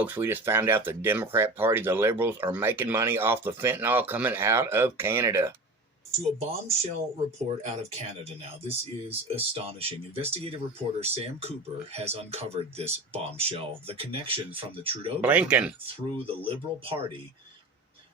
folks, we just found out the Democrat Party, the Liberals, are making money off the fentanyl coming out of Canada. To a bombshell report out of Canada now. This is astonishing. Investigative reporter Sam Cooper has uncovered this bombshell. The connection from the Trudeau government through the Liberal Party,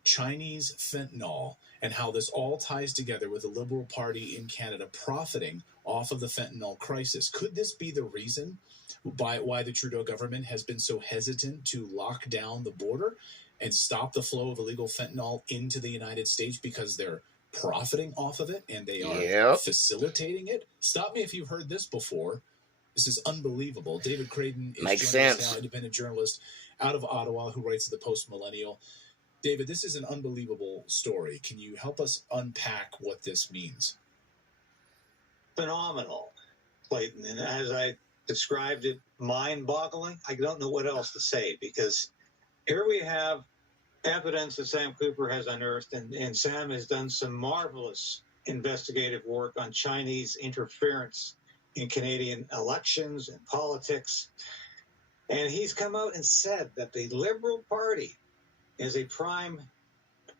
Chinese fentanyl, and how this all ties together with the Liberal Party in Canada profiting off of the fentanyl crisis. Could this be the reason why the Trudeau government has been so hesitant to lock down the border and stop the flow of illegal fentanyl into the United States, because they're profiting off of it and they are facilitating it? Stop me if you've heard this before. This is unbelievable. David Creighton is joining us now, independent journalist out of Ottawa who writes at the Post Millennial. David, this is an unbelievable story. Can you help us unpack what this means? Phenomenal, Clayton. And as I described it, mind-boggling. I don't know what else to say, because here we have evidence that Sam Cooper has unearthed, and Sam has done some marvelous investigative work on Chinese interference in Canadian elections and politics. And he's come out and said that the Liberal Party is a prime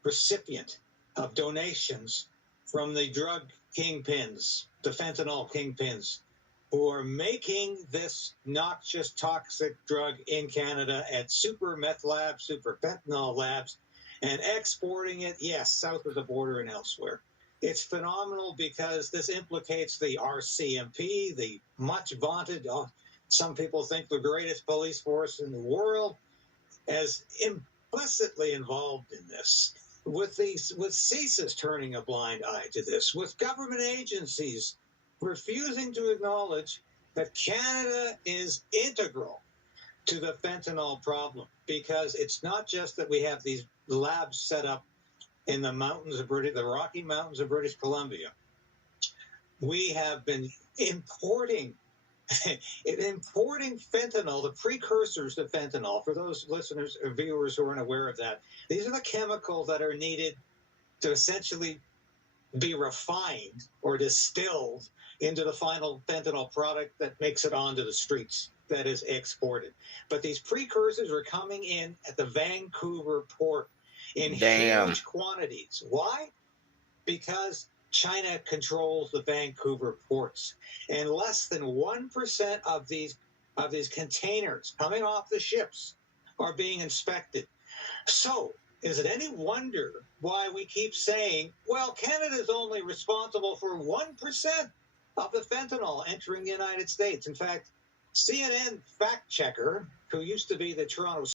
recipient of donations from the drug kingpins, the fentanyl kingpins, who are making this noxious, toxic drug in Canada at super meth labs, super fentanyl labs, and exporting it, yes, south of the border and elsewhere. It's phenomenal because this implicates the RCMP, the much vaunted, some people think the greatest police force in the world, as implicitly involved in this. With CSIS turning a blind eye to this, with government agencies refusing to acknowledge that Canada is integral to the fentanyl problem, because it's not just that we have these labs set up in the mountains of the Rocky Mountains of British Columbia. We have been importing fentanyl, the precursors to fentanyl. For those listeners or viewers who aren't aware of that, these are the chemicals that are needed to essentially be refined or distilled into the final fentanyl product that makes it onto the streets, that is exported. But these precursors are coming in at the Vancouver port in huge quantities. Why? Because China controls the Vancouver ports, and less than 1% of these containers coming off the ships are being inspected. So is it any wonder why we keep saying, well, Canada is only responsible for 1% of the fentanyl entering the United States? In fact, CNN fact checker, who used to be the Toronto